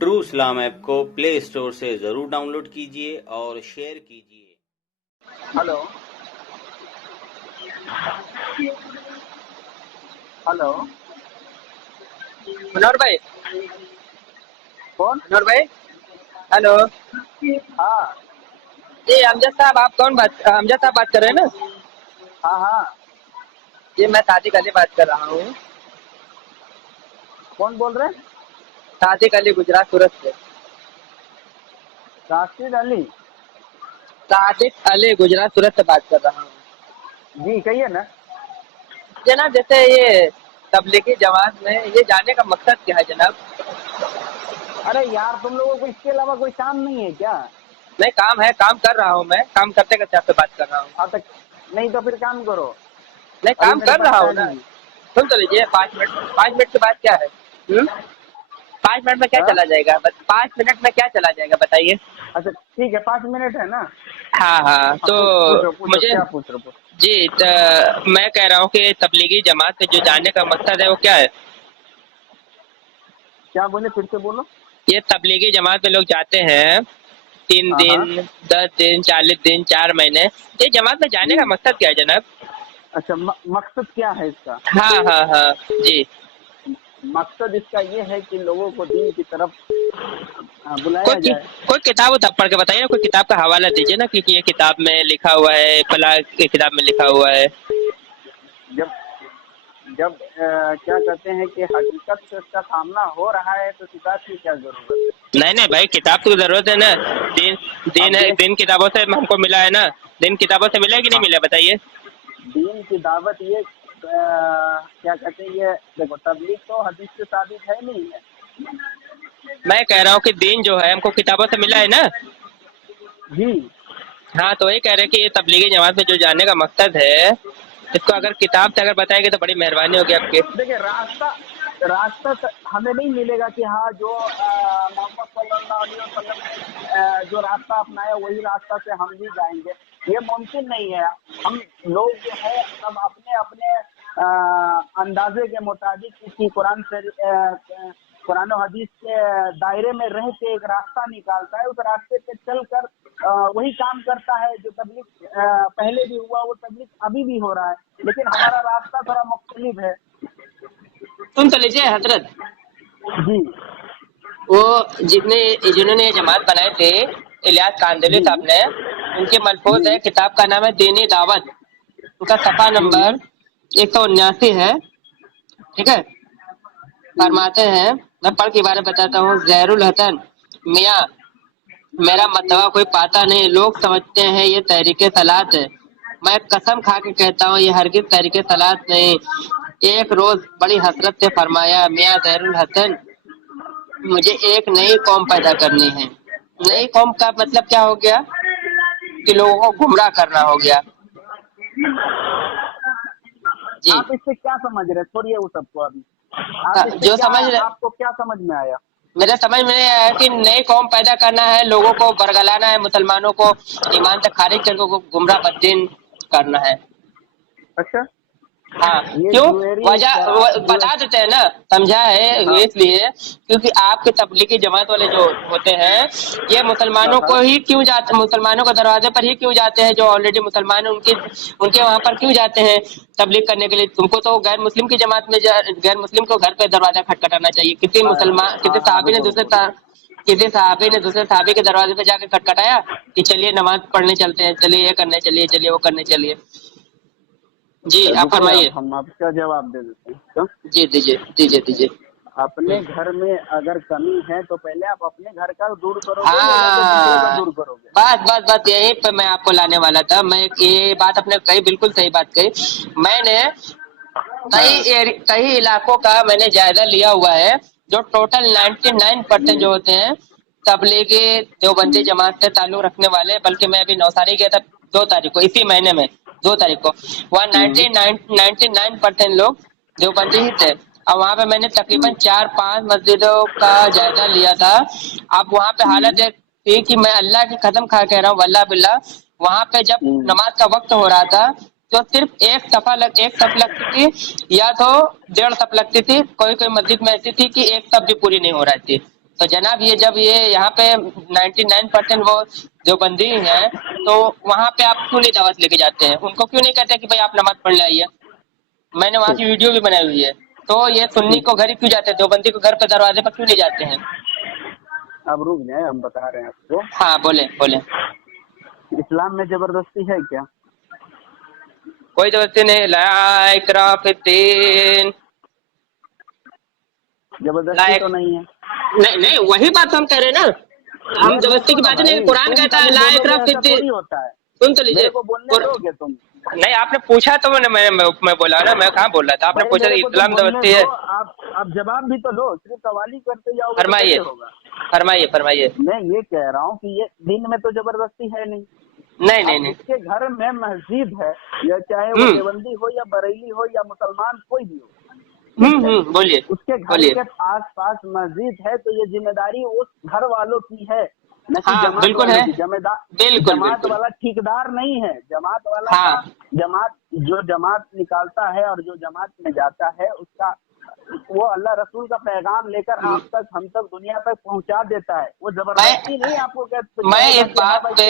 True इस्लाम app को play store से जरूर डाउनलोड कीजिए और शेयर कीजिए। हेलो हेलो मनोहर भाई। कौन? मनोहर भाई, हेलो। हाँ जी अमजद साहब, आप कौन अमजद साहब बात कर रहे हैं ना? हाँ हाँ, जी मैं सादिक अली बात कर रहा हूँ। कौन बोल रहे? सादिक अली, गुजरात सूरत से। राशिद अली सादिक अली, गुजरात सूरत से बात कर रहा हूँ। जी, कहिए ना। जनाब, जैसे ये तबलीगी जमात में ये जाने का मकसद क्या है जनाब? अरे यार, तुम लोगों को इसके अलावा कोई काम नहीं है क्या? नहीं, काम है, काम कर रहा हूँ मैं, काम करते करते आपसे बात कर रहा हूँ। हाँ तो नहीं तो फिर काम करो, नहीं, अभी काम मेरे कर पास रहा हूँ टाइम ना। नहीं। सुन तो लीजिए, 5 मिनट, 5 मिनट के बाद क्या है? 5 मिनट में क्या हाँ चला जाएगा? 5 मिनट में क्या चला जाएगा बताइए। अच्छा ठीक है, 5 मिनट है ना। हाँ हाँ, हाँ तो पूछो पूछो, मुझे क्या पूछ रहे हो? जी मैं कह रहा हूँ कि तबलीगी जमात में जो जाने का मकसद है वो क्या है? क्या बोले, फिर से बोलो। ये तबलीगी जमात में लोग जाते हैं 3 हाँ हाँ। दिन 10 दिन 40 दिन 4 महीने, ये जमात में जाने का मकसद क्या है जनाब? अच्छा, मकसद क्या है इसका? हाँ हाँ हाँ जी। मकसद इसका ये है कि लोगों को दीन की तरफ कोई बुलाया कि, जाए। कोई किताब उताब पढ़ के बताइए ना, कोई किताब का हवाला दीजिए ना कि ये किताब में लिखा हुआ है, फला किताब में लिखा हुआ है। जब जब क्या कहते हैं कि हकीकत से इसका सामना हो रहा है तो किताब की क्या जरूरत है? नहीं नहीं भाई, किताब की जरूरत है ना। दिन दिन अब है, देख, दिन किताबों से हमको मिला है ना। दिन किताबों से मिला है कि नहीं हाँ, मिला बताइए। दीन की दावत ये क्या कहते हैं, ये देखो, तबलीग तो हदीस से साबित है नहीं है। मैं कह रहा हूँ कि दिन जो है हमको किताबों से मिला है ना। जी, हाँ, तो वही कह रहे हैं कि ये तबलीगी जमात में जो जाने का मकसद है, इसको अगर किताब से अगर बताएंगे तो बड़ी मेहरबानी होगी आपकी। देखिए, रास्ता रास्ता हमें नहीं मिलेगा कि हाँ, जो मोहम्मद सल्लल्लाहु अलैहि वसल्लम ने जो रास्ता अपनाया वही रास्ता से हम भी जाएंगे, ये मुमकिन नहीं है। हम लोग जो है सब अपने अपने अंदाजे के मुताबिक किसी कुरान और हदीस के दायरे में रह के एक रास्ता निकालता है, उस रास्ते पे चलकर वही काम करता है जो तबलीग पहले भी हुआ, वो तबलीग अभी भी हो रहा है, लेकिन हमारा रास्ता थोड़ा मुख्तलिफ है। सुन तो लीजिए हजरत, जी वो जिन्होंने ये जमात बनाए थे, इलियास कांदली जी साहब ने, उनकी मलफूज जी है, किताब का नाम है दीनी दावत। उनका सफा जी नंबर 179 है। ठीक है, फरमाते हैं, मैं पढ़ के बारे में बताता हूँ। जहरुल हसन मियाँ, मेरा मतवा कोई पाता नहीं, लोग समझते हैं ये तहरीके सलात है। मैं कसम खा के कहता हूँ ये हरगिज तहरीके सलात नहीं। एक रोज बड़ी हसरत से फरमाया, मियाँ जहरुल हसन, मुझे एक नई कौम पैदा करनी है। नई कौम का मतलब क्या हो गया कि लोगों को गुमराह करना हो गया। जी, आप इससे क्या समझ रहे हैं? छोड़िए वो सबको अभी। आप इससे जो क्या, समझ रहे, आपको क्या समझ में आया? मेरे समझ में नहीं आया कि नई कौम पैदा करना है, लोगों को बरगलाना है, मुसलमानों को ईमान से खारिज करके गुमराह बद्दीन करना है। अच्छा, हाँ, ये क्यों? जुएरी वजह बता देते हैं ना, समझा है हाँ इसलिए क्योंकि आपके तबलीगी जमात वाले जो होते हैं, ये हाँ मुसलमानों हाँ को ही क्यों जाते, मुसलमानों के दरवाजे पर ही क्यों जाते हैं, जो ऑलरेडी मुसलमान है उनके वहां पर क्यों जाते हैं तबलीग करने के लिए? तुमको तो गैर मुस्लिम की जमात में गैर मुस्लिम को घर पे दरवाजा खटखटाना चाहिए। किसी हाँ मुसलमान, किसी हाँ हाँ, साहबी ने रुको रुको रुको। किसी साहबी ने दूसरे साहबी के दरवाजे पे जाके खटखटाया कि चलिए नमाज पढ़ने चलते हैं, चलिए ये करने चलिए, चलिए वो करने चलिए। जी आप रुको, फरमाइए। अब हम आपका जवाब दे देते हैं तो। जी दीजिए दीजिए दीजिए। अपने घर में अगर कमी है तो पहले आप अपने घर का दूर करोगे या जाके दूसरे का हाँ, दूर करोगे? बस बस बस यही पे मैं आपको लाने वाला था। मैं ये बात आपने कही, बिल्कुल सही बात कही। मैंने हाँ कई इलाकों का मैंने जायजा लिया हुआ है, जो टोटल 99% जो होते हैं तबलीगी देवबंदी जमात से ताल्लुक रखने वाले। बल्कि मैं अभी नौसारी गया था 2 तारीख को, इसी महीने में 2 तारीख को, वहाँ 99% लोग देवबंदी ही थे। और वहाँ पे मैंने तकरीबन 4-5 मस्जिदों का जायजा लिया था। अब वहाँ पे हालत एक थी कि मैं अल्लाह की कसम खा कह रहा हूँ, वल्लाह बिल्लाह, वहाँ पे जब नमाज का वक्त हो रहा था तो सिर्फ एक सफ लगती थी या तो 1.5 सफ लगती थी। कोई कोई मस्जिद में ऐसी थी कि एक सफ भी पूरी नहीं हो रही थी। तो जनाब ये जब ये यहाँ पे 99% वो जो बंदी हैं, तो वहाँ पे आप क्यों नहीं दावत लेके जाते हैं? उनको क्यों नहीं कहते कि भाई आप नमाज पढ़ लाइए? मैंने वहाँ ठीक की वीडियो भी बनाई हुई है। तो ये सुन्नी ठीक। को घर ही क्यों जाते हैं? देवबंदी को घर पे दरवाजे पर क्यों नहीं जाते हैं? अब रुक जाए, हम बता रहे हैं आपको। हाँ बोले बोले। इस्लाम में जबरदस्ती है क्या? कोई जबरदस्ती नहीं, ला इकराह फिद्दीन। जबरदस्ती तो नहीं है। नहीं नहीं, वही बात हम कह रहे हैं ना, हम जबरदस्ती की बात नहीं। कुरान कहता है ला इकराह फिद्दीन। होता है, सुन तो लीजिए। मेरे को बोलने दोगे तुम? नहीं, आपने पूछा तो मैं बोला ना, मैं कहाँ बोल रहा था? आपने भाई पूछा मेरे को तो इस्लाम बोलने जबरदस्ती है। दो, आप जवाब भी तो लो। सिर्फ सवाल ही करते जाओगे तो फरमाइए कैसे होगा? फरमाइए फरमाइए। मैं ये कह रहा हूँ कि ये दिन में तो जबरदस्ती है नहीं। नहीं नहीं अब नहीं। जिसके घर में मस्जिद है, या चाहे वो हम्म। देवबंदी हो या बरेली हो या मुसलमान कोई भी हो, बोलिए उसके घर बोलिए। के आस पास मस्जिद है, तो ये जिम्मेदारी उस घर वालों की है, न कि हाँ जमात बिल्कुल वालों है, की। जिम्मेदार बिल्कुल जमात बिल्कुल। वाला ठेकेदार नहीं है। जमात वाला हाँ जमात जो जमात निकालता है और जो जमात में जाता है, उसका वो अल्लाह रसूल का पैगाम लेकर आप तक, हम तक, दुनिया तक पहुंचा देता है। वो जबरदस्ती नहीं आपको मैं इस बात पे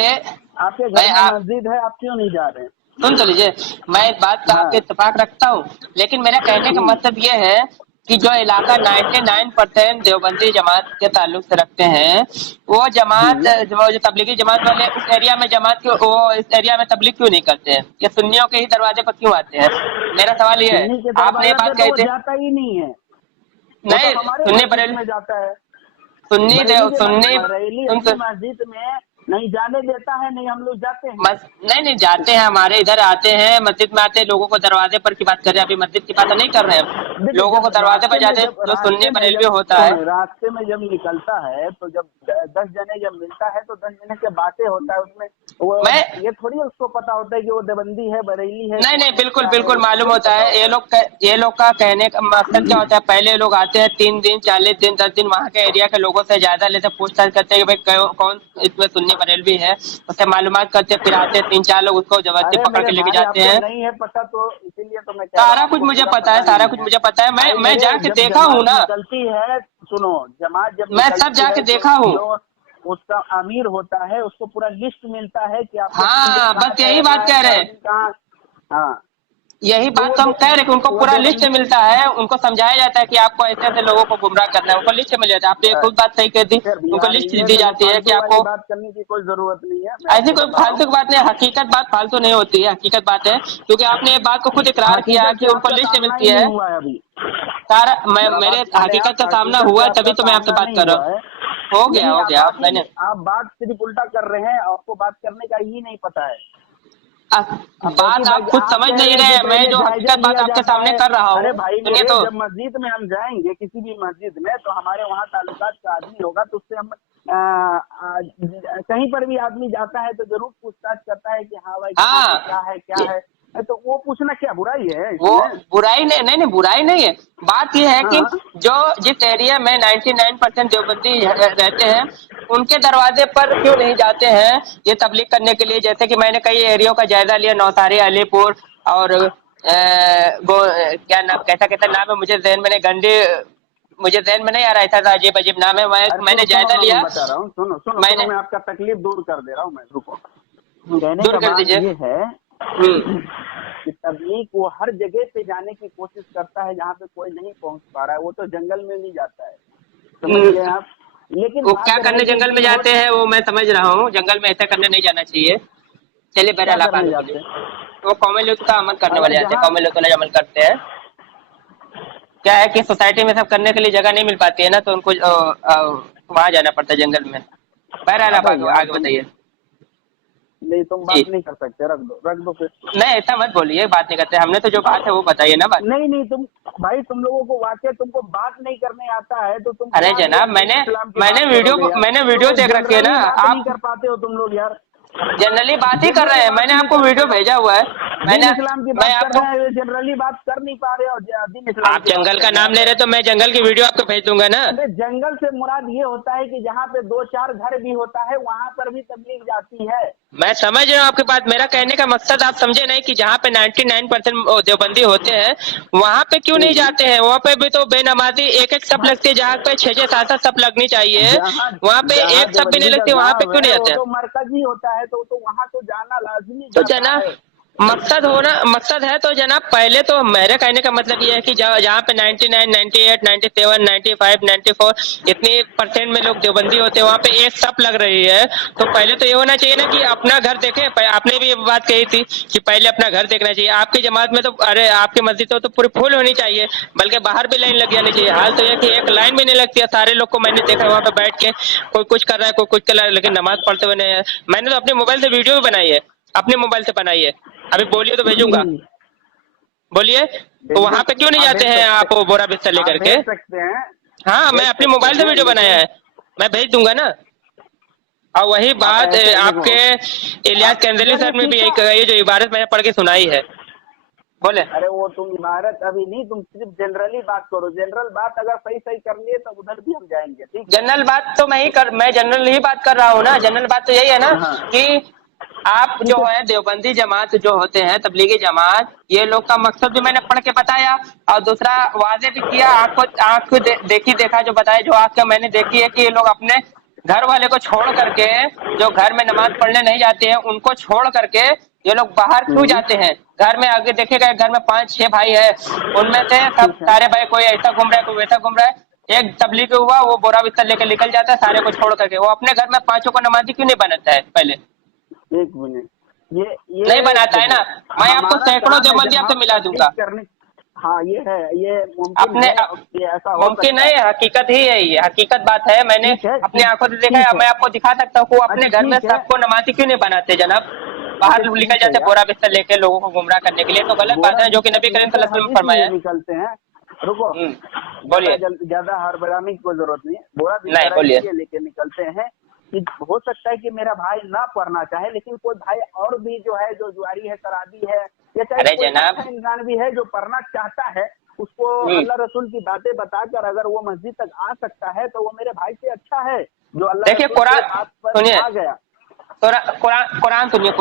आपके मैं घर में आप मस्जिद है, आप क्यों नहीं जा रहे हैं? सुन तो लीजिए, मैं इस बात का आपके हाँ। इत्तेफाक रखता हूँ, लेकिन मेरा कहने का मतलब ये है कि जो इलाका 99% देवबंदी जमात के ताल्लुक से रखते हैं, वो जमात जो तबलीगी जमात वाले उस एरिया में जमात क्यों, वो इस एरिया में तबलीग क्यों नहीं करते हैं? ये सुन्नियों के ही दरवाजे पर क्यों आते हैं? मेरा सवाल ये सुन्नी के है। आपने ये दरवाजा बात पे तो कही वो थी। जाता ही नहीं है। वो नहीं, तो हमारे सुन्नी मस्जिद बरेली, में जाता है। सुन्नी देव सुन्नी बरेली सुन अपनी सुन मस्जिद में नहीं जाने देता है, नहीं हम लोग जाते हैं। नहीं नहीं जाते हैं, हमारे इधर आते हैं, मस्जिद में आते हैं, लोगों को दरवाजे पर की बात कर रहे हैं, अभी मस्जिद की बात नहीं कर रहे हैं। देखिए, लोगों को जब दरवाजे पर जाते हैं, जो सुन्नी बरेलवी होता है। रास्ते में जब निकलता है, तो जब 10 जने जब मिलता है, तो 10 जने से बातें होता है उसमें। वो ये थोड़ी उसको पता होता है कि वो देवबंदी है, बरेली है। नहीं नहीं, बिल्कुल बिल्कुल मालूम होता है। ये लोग का कहने का मकसद क्या होता है? पहले लोग आते हैं 3 दिन 40 दिन 10 दिन, वहाँ के एरिया के लोगों से ज्यादा लेते, पूछताछ करते हैं कि भाई कौन इसमें सुन्नी बरेलवी है, उससे मालूमात करते, फिर आते 3-4 लोग, उसको जबरदस्ती अरे पकड़ मेरे के लेके भाई, जाते आपको हैं। नहीं है पता, तो इसीलिए तो मैं कह रहा सारा हूँ, कुछ आपको मुझे पूरा पता है, पता सारा नहीं कुछ है। मुझे पता है। मैं जाके जब देखा हूँ जमात ना, निकलती है, सुनो, जमात जब मैं निकलती सब जाके है, तो देखा हूँ। जो उसका अमीर होता है, उसको पूरा लिस्ट मिलता है कि आपको हाँ, बस यही बात कह रहे हैं। कहाँ। हाँ, यही तो बात तो हम कह रहे हैं कि उनको पूरा लिस्ट मिलता है, उनको समझाया जाता है कि आपको ऐसे ऐसे लोगों को गुमराह करना है, उनको लिस्ट मिल जाता है। आपने खुद बात सही कह दी, फिर भी उनको यार, लिस्ट इनमें दी तो जाती है कि फालतू वाली आपको बात करने की कोई जरूरत नहीं है। मैं ऐसी आपको कोई बता रहा फालतू की हूँ, बात नहीं। हकीकत बात फालतू नहीं होती है, हकीकत बात है, क्योंकि आपने ये बात को खुद इकरार किया हकीकत कि से उनको आपका लिस्ट सामना मिलती ही है। नहीं हुआ है अभी। सारा मेरा मेरे बात सुन ले हकीकत आप, का सामना हकीकत हुआ से है, तभी आपका तो मैं आपसे सामना बात नहीं कर रहा हुआ हूँ। है। हो गया नहीं, हो आप गया। बात मैंने आप बात सिर्फ उल्टा कर रहे हैं, आपको बात करने का ही नहीं पता है। बात आप खुद समझ कह नहीं हैं रहे कि हैं। मैं पहले जो जायजा हकीकत बात लिया आपके जाता सामने है। कर रहा अरे हूँ, भाई सुनिए मेरे, तो। जब मस्जिद में हम जाएंगे, किसी भी मस्जिद में, तो हमारे वहाँ ताल्लुकात का आदमी होगा, तो उससे हम कहीं पर भी आदमी जाता है तो जरूर पूछताछ करता है कि हाँ भाई कहाँ है, क्या है, क्या हाँ, है। तो वो पूछना क्या बुराई है वो इसमें? बुराई नहीं बुराई नहीं है। बात ये है कि हाँ, जो जिस एरिया में 99% देवबंदी रहते हैं, उनके दरवाजे पर क्यों नहीं जाते हैं ये तबलीग करने के लिए? जैसे कि मैंने कई एरियो का जायजा लिया, नौसारी, अलीपुर और क्या नाम, कैसा नाम है, मुझे जहन में नहीं, मुझे जहन में नहीं आ रहा, ऐसा अजीब अजीब नाम है। अरे मैंने सुनो सुनो जायजा ना, लिया। मैं बता रहा हूँ, सुनो सुनो सुनो, मैंने मैं आपका तकलीफ दूर कर दे रहा हूँ। मैं रुको, कहने दूर का कर बात दीजिए। ये है हम्म। कि तबलीग वो हर जगह पे जाने की कोशिश करता है जहाँ पे कोई नहीं पहुँच पा रहा है। वो तो जंगल में भी जाता है, समझ गए आप। लेकिन वो बात क्या करने रहेगी जंगल में कि वो जाते हैं, वो मैं समझ रहा हूँ। जंगल में ऐसा करने नहीं जाना चाहिए। चलिए क्या बहरहाल आप करने आगे जाते बोलिए। हैं? वो कौमे लुत्फ का अमल करने अगर वाले जाते हैं, जहाँ कौमे लुत्फ वाले अमल करते हैं। क्या है कि सोसाइटी में सब करने के लिए जगह नहीं मिल पाती है ना, तो उनको वहां जाना पड़ता है, जंगल में। बहरहाल आप अबे आगे यार आगे तुम बताइए। नहीं, तुम जी, बात नहीं कर सकते, रख दो फिर। नहीं ऐसा मत बोलिए, बात नहीं करते। हमने तो जो बात है वो बताइए ना बात। नहीं नहीं, तुम भाई, तुम लोगों को वाकई तुमको बात नहीं करने आता है, तो तुम अरे क्या जनाब, दीन इस्लाम की बात मैंने करोगे यार? वीडियो देख रखी है ना जनरली बात नहीं आप। कर पाते हो तुम लोग यार। जनरली बात ही कर रहे हैं, मैंने आपको वीडियो भेजा हुआ है। दीन इस्लाम की मैं बात कर आपको, रहे हैं, जनरली बात कर नहीं पा रहे, और दीन इस्लाम आप की बात जंगल का कर रहे नाम ले रहे, तो मैं जंगल की वीडियो आपको भेज दूंगा ना। हैं। अरे जंगल से मुराद ये होता है कि जहाँ पे 2-4 घर भी होता है वहाँ पर भी तबलीग जाती है। मैं समझ रहा हूँ आपकी बात, मेरा कहने का मकसद आप समझे नहीं कि जहाँ पे 99% देवबंदी होते हैं वहाँ पे क्यों नहीं जाते हैं? वहाँ पे भी तो बेनमाजी एक एक सब लगती है, जहाँ पे 6-6 7-7 सब लगनी चाहिए, जहाँ वहाँ पे जहाँ एक सब भी नहीं देवबंदी का लगती, वहाँ पे गाँव क्यों नहीं है जाते वो हैं? तो मरकजी होता है, तो वहाँ तो जाना लाजमी तो जाता जना है। मकसद है तो जनाब, पहले तो मेरे कहने का मतलब ये है कि जहाँ पे 99, 98, 97, 95, 94 इतनी परसेंट में लोग देवबंदी होते हैं, वहाँ पे एक सब लग रही है। तो पहले तो ये होना चाहिए ना कि अपना घर देखे। आपने भी ये बात कही थी कि पहले अपना घर देखना चाहिए। आपकी जमात में तो, अरे आपकी मस्जिद तो पूरी फुल होनी चाहिए, बल्कि बाहर भी लाइन लग जानी चाहिए। हाल तो यह कि एक लाइन भी नहीं लगती है। सारे लोग को मैंने देखा है वहाँ पे बैठ के, कोई कुछ कर रहा है, कोई कुछ कर रहा है, लेकिन नमाज पढ़ते हुए नहीं है। मैंने तो अपने मोबाइल से वीडियो भी बनाई है, अपने मोबाइल से बनाई है। अभी बोलिए तो भेजूंगा, बोलिए। तो वहां पे क्यों नहीं आप जाते भेज हैं सकते आप बोरा बिस्तर आप लेकर के? भेज सकते हैं, हाँ, मैं भेज अपने सकते मोबाइल से हैं, वीडियो बनाया लेकिन है, मैं भेज दूंगा ना। और वही आप बात ऐसे देखो, आपके इलियास कंदली सर ने भी ठीक एक है। ये जो इबारत मैंने पढ़ के सुनाई है, बोले। अरे वो तुम इबारत अभी नहीं, तुम सिर्फ जनरली बात करो। जनरल बात अगर सही सही कर लिए तो उधर भी हम जाएंगे, ठीक है। जनरल बात तो मैं जनरल ही बात कर रहा हूँ ना। जनरल बात तो यही है ना हाँ कि आप जो है देवबंदी जमात जो होते हैं, तबलीगी जमात, ये लोग का मकसद भी मैंने पढ़ के बताया, और दूसरा वादे भी किया, आंख को देखी देखा जो बताया, जो आंख का मैंने देखी है कि ये लोग अपने घर वाले को छोड़ करके, जो घर में नमाज पढ़ने नहीं जाते हैं उनको छोड़ करके ये लोग बाहर क्यों जाते हैं? घर में आगे देखेगा, घर में 5-6 भाई है, उनमें से सब सारे भाई, कोई ऐसा घूम रहा है, कोई वैसा घूम रहा है। एक तबलीग हुआ, वो बोरा बिस्तर लेके निकल जाता है सारे को छोड़ करके। वो अपने घर में 5 को नमाजी क्यों नहीं बनाता है? पहले एक मिनट, ये नहीं बनाता है ना। मैं आपको हमारा सैकड़ों काम है देवबंदी जहाँ आपसे मिला दूंगा। करने। हाँ ये है, ये मुमकिन अपने है, ये ऐसा हो मुमकिन सकता नहीं है, हकीकत ही है, ये हकीकत बात है। मैंने ठीक है, अपनी आंखों से देखा ठीक है, है। मैं आपको दिखा सकता हूँ। अपने अच्छा घर में ठीक है, सबको नमाजी क्यों नहीं बनाते जनाब? बाहर अरे निकल ठीक है जाते यार, बोरा बिस्तर लेके लोगों को गुमराह करने के लिए। तो गलत बात बोरा है जो कि बिस्तर नबी करीम लेकर सल्लल्लाहु अलैहि हम वसल्लम फरमाया इसलिए है। निकलते हैं, रुको, बोलिए। ज्यादा हड़बड़ाने की कोई जरूरत नहीं है। बोरा नहीं, बिस्तर बोलिए। इसलिए लेके निकलते हैं कि हो सकता है कि मेरा भाई ना पढ़ना चाहे, लेकिन कोई भाई और भी जो है, जो जुआरी है, शराबी है, या चाहे अरे कोई जनाब, अच्छा इंसान भी है जो पढ़ना चाहता है, उसको अल्लाह रसूल की बातें बताकर अगर वो मस्जिद तक आ सकता है तो वो मेरे भाई से अच्छा है जो अल्लाह देखिए रसूल के कुरान हाथ पर सुनिए, आ गया। कुरान सुनिए।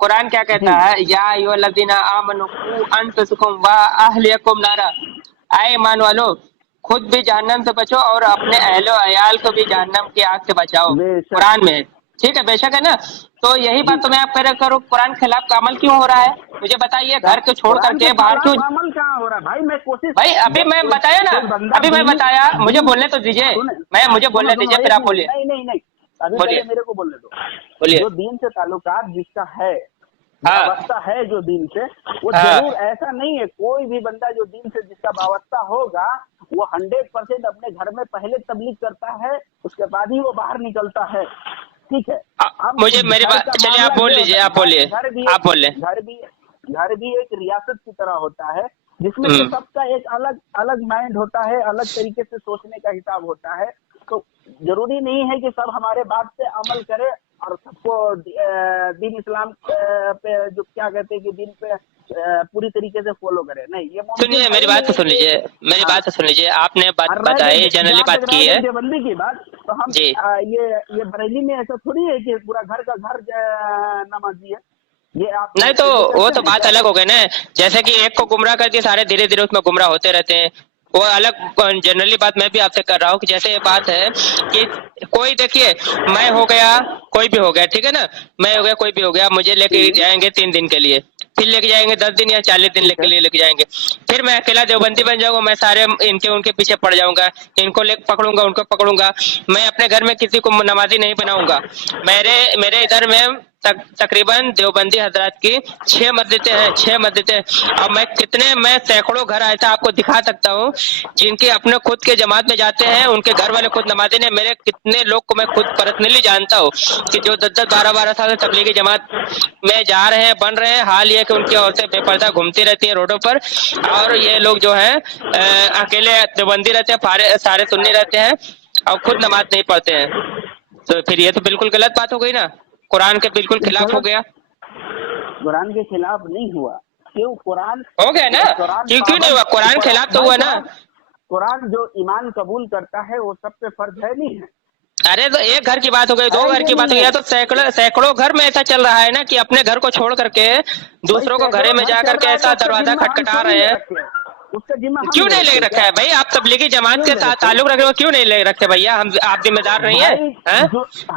कुरान क्या कहता है? या अय्युहल्लज़ीना आमनू कू अनफुसकुम व अहलियकुम नारा। आए ईमान वालो, खुद भी जहन्नम से बचो और अपने अहलो अयाल को भी जहन्नम की आग से बचाओ। बेशक, कुरान में है, ठीक है, बेशक है ना। तो यही बात तो मैं आप करो, कुरान के खिलाफ का अमल क्यों हो रहा है? मुझे बताइए, घर को छोड़ कुरान के करके बाहर क्यों? खिलाफ अमल कहाँ हो रहा है भाई? मैं कोशिश, भाई अभी मैं बताया ना, कोई बंदा अभी मैं बताया, मुझे बोलने तो दीजिए, मुझे बोलने दीजिए, फिर आप बोलिए। नहीं नहीं नहीं, अभी बोलिए, पहले मेरे को बोलने दो। बोलिए। जो दीन से ताल्लुकात जिसका है, हाँ। वाबस्ता है जो दीन से, वो हाँ। जरूर, ऐसा नहीं है, कोई भी बंदा जो दीन से जिसका वाबस्ता होगा वो 100% अपने घर में पहले तबलीग करता है, उसके बाद ही वो बाहर निकलता है, ठीक है। अब मुझे मेरी घर बात, का चलिए आप मामला बोल ये लीजिए, होता है, आप बोलिए, आप बोलिए। घर भी एक रियासत की तरह होता है, जिसमें से सबका एक अलग अलग माइंड होता है, अलग तरीके से सोचने का हिसाब होता है। तो जरूरी नहीं है कि सब हमारे बात पे अमल करे और सबको दीन इस्लाम पे जो क्या कहते हैं कि दीन पे पूरी तरीके से फॉलो करे। नहीं, ये सुनिए, मेरी बात तो सुन लीजिए, मेरी बात तो सुन लीजिए। आपने बात बताई, जनरली बात की है देवबंदी की बात, तो हम जी। ये बरेली में ऐसा थोड़ी है कि पूरा घर का घर नमाजी है। ये आप नहीं, तो वो तो बात अलग हो गई ना। जैसे कि एक को गुमराह करके सारे धीरे धीरे उसमें गुमराह होते रहते हैं, वो अलग। जनरली बात मैं भी आपसे कर रहा हूँ कि जैसे ये बात है कि कोई, देखिए, मैं हो गया, कोई भी हो गया, ठीक है ना, मैं हो गया, कोई भी हो गया, मुझे लेके जाएंगे 3 दिन के लिए, फिर लेके जाएंगे 10 दिन या 40 दिन के लिए लेके जाएंगे, फिर मैं अकेला देवबंदी बन जाऊंगा, मैं सारे इनके उनके पीछे पड़ जाऊंगा, इनको ले पकड़ूंगा, उनको पकड़ूंगा। मैं अपने घर में किसी को नमाजी नहीं बनाऊंगा। मेरे इधर में तकरीबन देवबंदी हजरात की 6 मस्जिदें हैं, 6 मस्जिदें। और मैं सैकड़ों घर ऐसा आपको दिखा सकता हूँ जिनके अपने खुद के जमात में जाते हैं, उनके घर वाले खुद नमाजी ने। मेरे कितने लोग को मैं खुद पर्सनली जानता हूँ कि जो 10-10, 12-12 साल से तबलीगी जमात में जा रहे हैं, बन रहे हैं। हाल ये कि उनकी औरतें बेपर्दा घूमती रहती हैं रोडों पर, और ये लोग जो है अकेले देवबंदी रहते हैं, सारे सुन्नी रहते हैं और खुद नमाज नहीं पढ़ते हैं। तो फिर ये तो बिल्कुल गलत बात हो गई ना। कुरान के बिल्कुल खिलाफ हो गया। कुरान के खिलाफ नहीं हुआ, क्यों? कुरान हो गया ना, क्यों नहीं हुआ? कुरान खिलाफ तो हुआ ना। कुरान जो ईमान कबूल करता है वो सब पे फर्ज है, नहीं है? अरे तो एक घर की बात हो गई, दो घर की बात हो गई, तो सैकड़ों सैकड़ों घर में ऐसा चल रहा है ना कि अपने घर को छोड़ करके दूसरों को घरे में जाकर के ऐसा दरवाजा खटखटा रहे हैं। उसका जिम्मा क्यों नहीं ले रखा है भाई? आप तबलीगी जमात के साथ ताल्लुक रख रहे हो, क्यों नहीं ले रखे भैया? हम आप जिम्मेदार नहीं है?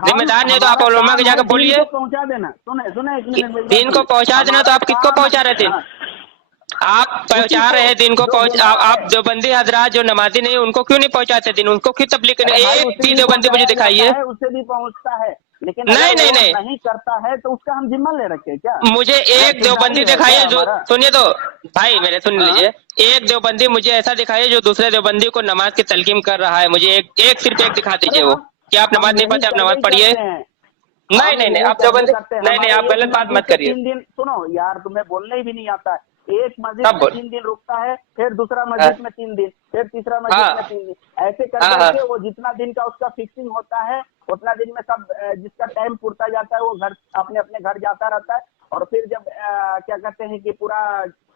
जिम्मेदार नहीं तो आप उलमा के जाकर बोलिए, पहुंचा देना। सुने सुने, दिन को पहुंचा देना। तो आप किसको पहुंचा रहे थे? आप पहुंचा रहे हैं दिन को आप देवबंदी हजरात जो नमाजी नहीं उनको क्यों नहीं पहुंचाते दिन? उनको क्यों तबलीग नहीं? एक भी देवबंदी मुझे दिखाइए। उससे भी पहुंचता है, लेकिन नहीं करता है तो उसका हम जिम्मा ले रखे क्या? मुझे एक देवबंदी दिखाइए जो, सुनिए तो भाई मेरे सुन लीजिए, एक देवबंदी मुझे ऐसा दिखाइए जो दूसरे देवबंदी को नमाज की तलकीम कर रहा है। मुझे एक सिर्फ एक दिखा दीजिए। वो क्या आप नमाज नहीं पढ़ते? आप नमाज पढ़िए। नहीं आप देवबंदी नहीं, आप गलत बात मत करिए। 3 दिन सुनो यार, तुम्हें बोलने भी नहीं आता है। एक मस्जिद में 3 दिन रुकता है, फिर दूसरा मस्जिद में 3 दिन, फिर तीसरा मस्जिद में 3 दिन, ऐसे करके वो जितना दिन का उसका फिक्सिंग होता है उतना दिन में सब जिसका टाइम पूरता जाता है वो घर अपने अपने घर जाता रहता है। और फिर जब क्या कहते हैं कि पूरा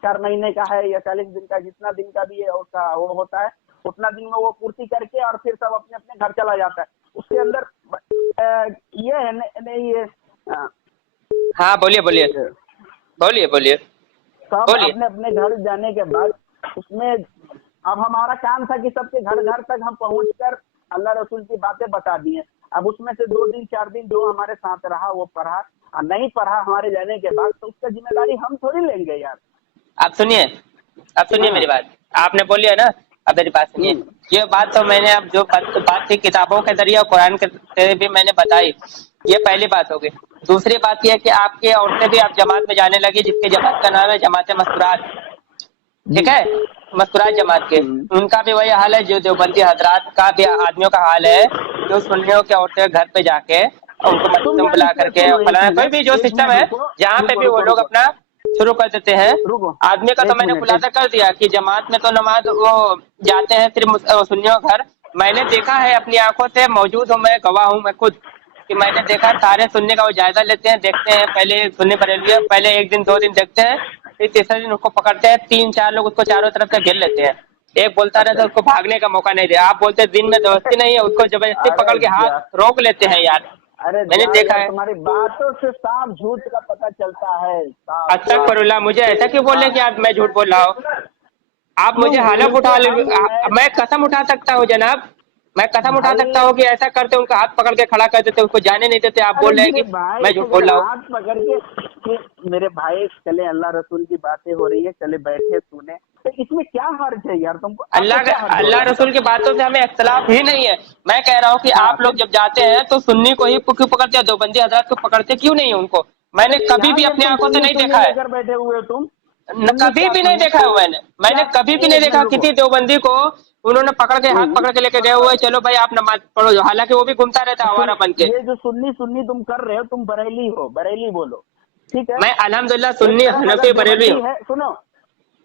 4 महीने का है या 40 दिन का, जितना दिन का भी है उसका वो होता है, उतना दिन में वो पूर्ति करके और फिर सब अपने अपने घर चला जाता है। उसके अंदर ये है नहीं ये। हाँ बोलिए सब अपने अपने घर जाने के बाद उसमें अब हमारा काम था कि सबके घर घर तक हम पहुंचकर अल्लाह रसूल की बातें बता दिए। अब उसमें से 2 दिन 4 दिन जो हमारे साथ रहा वो पढ़ा, और नहीं पढ़ा हमारे जाने के बाद, तो उसका जिम्मेदारी हम थोड़ी लेंगे यार। आप सुनिए मेरी बात। आपने बोली है ना, अब मेरी बात सुनिए। ये बात तो मैंने अब जो बात थी किताबों के जरिए और कुरान के भी मैंने बताई, ये पहली बात हो गई। दूसरी बात यह है कि आपकी औरतें भी आप जमात में जाने लगी, जिसके जमात का नाम है जमात मस्तूरात, ठीक है? मस्तूरात जमात के उनका भी वही हाल है जो देवबंदी हजरात का भी आदमियों का हाल है, जो सुन्नियों के औरतें घर पे जाके उनको मस्जिद में बुला करके फलाना कोई भी जो सिस्टम है जहाँ पे भी वो लोग अपना शुरू कर देते हैं। आदमी का तो मैंने खुलासा कर दिया कि जमात में तो नमाज वो जाते हैं सिर्फ सुन्नियों घर। मैंने देखा है, अपनी आंखों से मौजूद हूँ, मैं गवाह हूँ मैं खुद, कि मैंने देखा सारे सुन्नी का वो जायजा लेते हैं, देखते हैं। पहले सुन्नी बरेलवी पहले 1 दिन 2 दिन देखते हैं, फिर तीसरे दिन उसको पकड़ते हैं। 3-4 लोग उसको चारों तरफ से घेर लेते हैं। एक बोलता रहता है उसको भागने का मौका नहीं दे। आप बोलते दिन में जबरदस्ती नहीं है, उसको जबरदस्ती पकड़ के हाथ रोक लेते हैं यार। अरे मैंने देखा है, तुम्हारी बातों से साफ झूठ का पता चलता है। अस्तगफिरुल्लाह, मुझे ऐसा क्यों बोल रहे कि आप मैं झूठ बोल रहा हूँ? आप मुझे हालत उठा ले, मैं कसम उठा सकता हूँ जनाब, मैं कसम उठा सकता हूँ कि ऐसा करते उनका हाथ पकड़ के खड़ा कर देते, उसको जाने नहीं देते। आप बोल रहे हैं कि मैं झूठ बोल रहा हूँ? हाथ पकड़ के मेरे भाई चले, अल्लाह रसूल की बातें हो रही है, चले बैठे सुने, तो इसमें क्या हर्ज है यार? तुमको अल्लाह रसूल की बातों से हमें इख्तलाफ ही नहीं है। मैं कह रहा हूँ कि आप लोग जब जाते हैं तो सुन्नी को ही क्यों पकड़ते हैं, देवबंदी हजरात को पकड़ते क्यों नहीं उनको? मैंने कभी भी अपनी आंखों से नहीं देखा है, बैठे हुए तुम कभी भी नहीं देखा है। मैंने कभी भी नहीं देखा किसी देवबंदी को उन्होंने पकड़ के हाथ पकड़ के लेके गए हुए, चलो भाई आप नमाज पढ़ो, हालांकि वो भी घूमता रहता है आवारा बन के। ये जो सुन्नी तुम कर रहे हो, तुम बरेली हो, बरेली बोलो, ठीक है? मैं अल्हम्दुलिल्लाह सुन्नी हनफी बरेली हूँ। सुनो,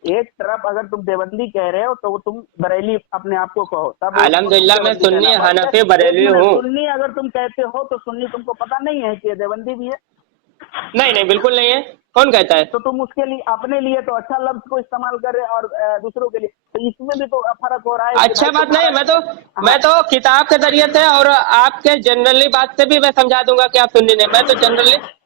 एक तरफ अगर तुम देवबंदी कह रहे हो तो तुम बरेली अपने आप को कहो, तब अल्हम्दुलिल्लाह मैं सुन्नी हनफी बरेली हूँ। सुन्नी अगर तुम कहते हो तो सुन्नी तुमको पता नहीं है कि ये देवबंदी भी है? नहीं बिल्कुल नहीं है, कौन कहता है? तो तुम उसके लिए अपने लिए तो अच्छा लफ्ज को इस्तेमाल कर रहे और दूसरों के लिए तो इसमें भी तो फर्क हो रहा है। अच्छा बात नहीं है, मैं तो किताब के जरिए से और आपके जनरली बात से भी मैं समझा दूंगा कि आप सुन्नी नहीं। मैं तो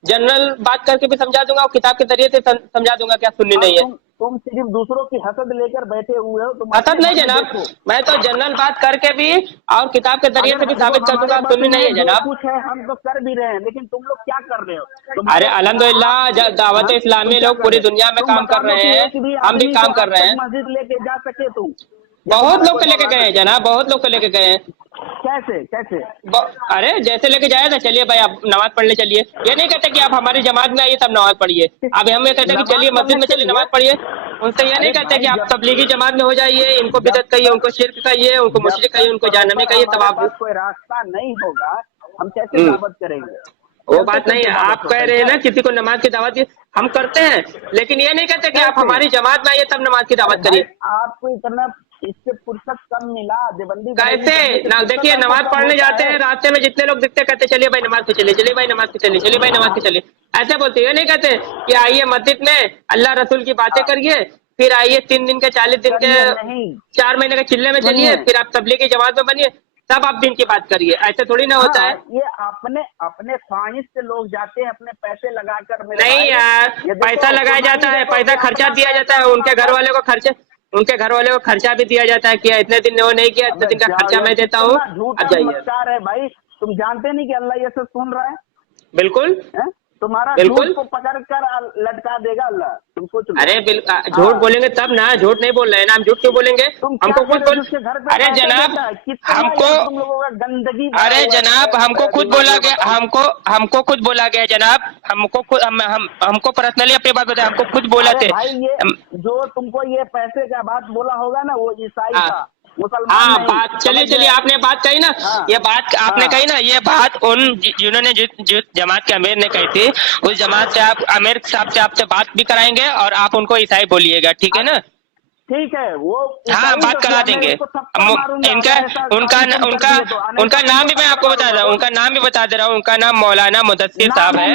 जनरल बात करके भी समझा दूंगा और किताब के जरिए से समझा दूंगा कि आप सुन्नी नहीं है। तुम सिर्फ दूसरों की हसद लेकर बैठे हुए हो। हसद नहीं जनाब, मैं तो जनरल बात करके भी और किताब के जरिए से भी साबित कर दूंगा आप सुन्नी नहीं है जनाब। कुछ है हम तो कर भी रहे हैं, लेकिन तुम लोग क्या कर रहे हो? अरे अल्हम्दुलिल्लाह दावत इस्लामी लोग पूरी दुनिया में काम कर रहे हैं, हम भी काम कर रहे हैं। मस्जिद लेके जा सके तुम? बहुत लोग को लेके गए हैं जनाब, बहुत लोग को लेके गए हैं। कैसे? अरे जैसे लेके जाए ना, चलिए भाई आप नमाज पढ़ने चलिए। ये नहीं कहते कि आप हमारी जमात में आइए तब नमाज पढ़िए। अब हम ये कहते हैं कि चलिए मस्जिद में चलिए नमाज पढ़िए। उनसे ये नहीं कहते कि आप तबलीगी जमात में हो जाइए, इनको बिदअत कहिए, उनको शिर्क कहिए, उनको मुशरिक कहिए, उनको जहन्नमी कहिए, तब आप कोई रास्ता नहीं होगा, हम कैसे दावत करेंगे? वो बात नहीं है। आप कह रहे हैं ना किसी को नमाज की दावत हम करते हैं, लेकिन ये नहीं कहते कि आप हमारी जमात में आइए तब नमाज की दावत करिए। आपको इतना इससे फुर्सत कम मिला। देवबंदी कैसे ना देखिए, नमाज पढ़ने जाते हैं, रास्ते में जितने लोग दिखते कहते चलिए भाई नमाज पे चलिए, चलिए भाई नमाज पे चलिए, चलिए भाई नमाज पे चलिए, ऐसे बोलते ये नहीं कहते कि आइए मस्जिद में अल्लाह रसूल की बातें करिए, फिर आइए 3 दिन के 40 दिन के नहीं 4 महीने के चिल्ले में चलिए, फिर आप तबलीगी जमात में बनिए, तब आप दिन की बात करिए। ऐसे थोड़ी ना होता है। ये अपने अपने ख्वाहिश से लोग जाते हैं, अपने पैसे लगाकर। नहीं यार, पैसा लगाया जाता है, पैसा खर्चा दिया जाता है, उनके घर वाले को खर्चा भी दिया जाता है। किया इतने दिन वो नहीं किया, इतने दिन का खर्चा मैं देता हूँ, अब जाइए। है भाई, तुम जानते नहीं कि अल्लाह ये सब सुन रहा है? बिल्कुल है? तुम्हारा बिल्कुल। झूठ को पकड़ कर लटका देगा अल्लाह, तुम सोच लो। अरे झूठ बोलेंगे तब ना, झूठ नहीं बोल रहे हैं ना हम, झूठ क्यों बोलेंगे? हमको खुद बोल, अरे जनाब हमको, तुम लोगों का गंदगी, अरे जनाब हमको खुद बोला गया, हमको खुद बोला गया जनाब, हमको पर्सनली अपनी बात बताया, हमको खुद बोला थे भाई। ये जो तुमको ये पैसे का बात बोला होगा ना, वो ईसाई था, मुसलमान हाँ नहीं। बात चलिए आपने बात कही ना, ये बात आपने कही ना, ये बात उन जिन्होंने जिस जमात के अमीर ने कही थी, उस जमात से आप अमीर साहब से आपसे बात भी कराएंगे और आप उनको ईसाई बोलिएगा, ठीक है ना? ठीक है, वो हाँ बात करा देंगे। उनका नाम भी मैं आपको बता रहा हूँ, उनका नाम भी बता दे रहा हूँ, उनका नाम मौलाना मुदस्सिर साहब है,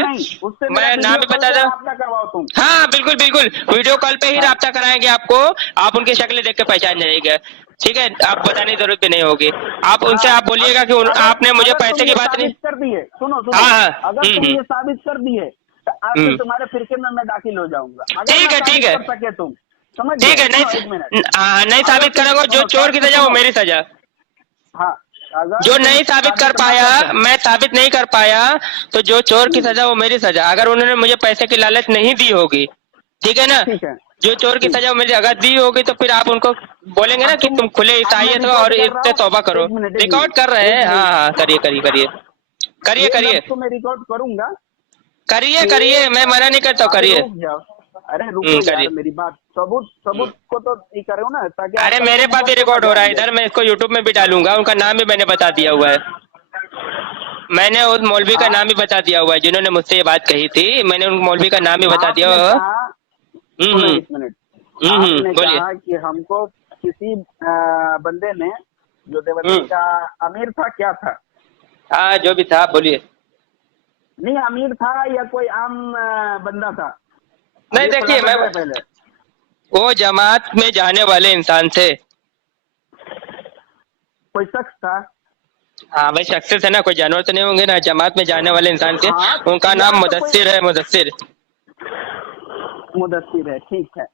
मैं नाम भी बता रहा हूँ। हाँ बिल्कुल बिल्कुल, वीडियो कॉल पे ही राब्ता कराएंगे आपको, आप उनकी शक्लें देख के पहचान जाएंगे, ठीक है? आप बताने की जरूरत भी नहीं होगी, आप उनसे आप बोलिएगा कि आपने मुझे पैसे की बात नहीं कर दी है। सुनो हाँ अगर तुम ये साबित कर दी है तो आज तुम्हारे फिरके में मैं दाखिल हो जाऊंगा। ठीक है कर सके तुम, समझ ठीक है, नहीं साबित करोगे, जो चोर की सजा वो मेरी सजा। हाँ, जो नहीं साबित कर पाया, मैं साबित नहीं कर पाया, तो जो चोर की सजा वो मेरी सजा। अगर उन्होंने मुझे पैसे की लालच नहीं दी होगी, ठीक है ना, जो चोर की सजा मुझे अगर दी होगी, तो फिर आप उनको बोलेंगे ना कि तुम खुले ईसाईयत हो और इससे तौबा करो। रिकॉर्ड कर रहे हैं, हाँ करिए, मैं रिकॉर्ड करूंगा, करिए, मैं मना नहीं करता हूँ, करिए। अरे रुको यार, मेरी बात, सबूत को तो ये करो ना, ताकि अरे मेरे पास भी रिकॉर्ड हो रहा है इधर, मैं इसको यूट्यूब में भी डालूंगा, उनका नाम भी मैंने बता दिया हुआ है, मैंने उस मौलवी का नाम भी बता दिया हुआ है जिन्होंने मुझसे ये बात कही थी, मैंने उन मौलवी का नाम भी बता दिया हुआ है। एक मिनट, आपने बोलिए। कहा कि हमको किसी बंदे ने, जो देवबंदी का अमीर था, क्या था? हाँ जो भी था, बोलिए। नहीं, अमीर था या कोई आम बंदा था? नहीं देखिए, मैं पहले वो जमात में जाने वाले इंसान थे, कोई शख्स था। हाँ भाई शख्स है ना, कोई जानवर तो नहीं होंगे ना, जमात में जाने वाले इंसान थे। उनका नाम मुदस्सिर है, मुदस्सिर है, ठीक है।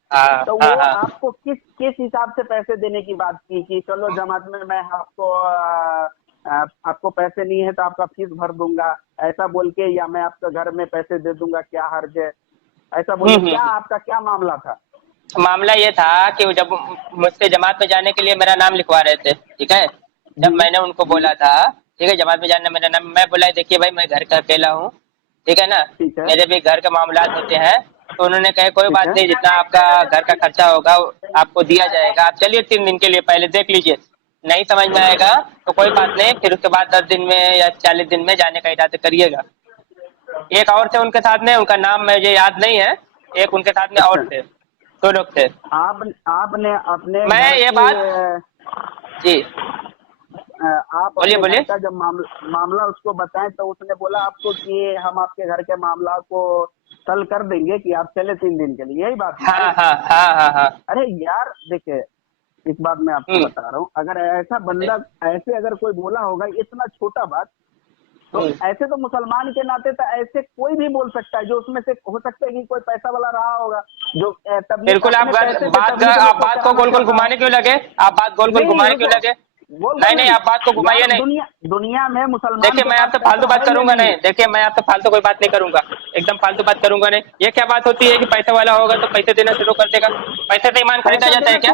तो वो आपको किस हिसाब से पैसे देने की बात की कि चलो जमात में मैं आपको पैसे नहीं है तो आपका फीस भर दूंगा, ऐसा बोल के, या मैं आपके घर में पैसे दे दूंगा, क्या हर्ज है, ऐसा बोल के? क्या आपका क्या मामला था? मामला ये था कि जब मुझसे जमात में जाने के लिए मेरा नाम लिखवा रहे थे, ठीक है, जब मैंने उनको बोला था, ठीक है, जमात में जाना मेरा नाम, मैं बोला देखिए भाई मैं घर का अकेला हूँ, ठीक है ना, मेरे भी घर के मामला होते हैं, तो उन्होंने कहा कोई बात नहीं, जितना आपका घर का खर्चा होगा आपको दिया जाएगा, आप चलिए 3 दिन के लिए पहले देख लीजिए, नहीं समझ में आएगा तो कोई बात नहीं, फिर उसके बाद 10 दिन में या 40 दिन में जाने का इरादा करिएगा। एक और थे उनके साथ में, उनका नाम मुझे याद नहीं है, एक उनके साथ में और थे, 2 लोग थे। आपने अपने मैं ये बात जी आप बोलिए का जब मामला उसको बताएं तो उसने बोला आपको कि हम आपके घर के मामला को हल कर देंगे कि आप चले 3 दिन के लिए, यही बात है? हाँ। अरे यार देखिए, इस बात मैं आपको बता रहा हूँ, अगर ऐसा बंदा ऐसे अगर कोई बोला होगा इतना छोटा बात, तो ऐसे तो मुसलमान के नाते तो ऐसे कोई भी बोल सकता है, जो उसमें से हो सकता है कि कोई पैसा वाला रहा होगा जो बिल्कुल। आप बात को गोल गोल घुमाने क्यों लगे, आप बात गोल गोल घुमाने क्यों लगे? नहीं, आप बात को घुमाइए नहीं। दुनिया में मुसलमान, देखिए मैं आपसे फालतू बात करूंगा नहीं, देखिए मैं आपसे फालतू कोई बात नहीं करूंगा, एकदम फालतू बात करूंगा नहीं। ये क्या बात होती है कि पैसे वाला होगा तो पैसे देना शुरू कर देगा? पैसे से ईमान खरीदा जाता है क्या?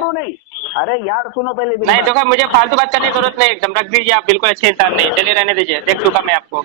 अरे यार सुनो पहले, नहीं देखो, मुझे फालतू बात करने की जरूरत नहीं, एकदम रख दीजिए आप, बिल्कुल अच्छे इंसान नहीं, चलिए रहने दीजिए, देख चुका मैं आपको।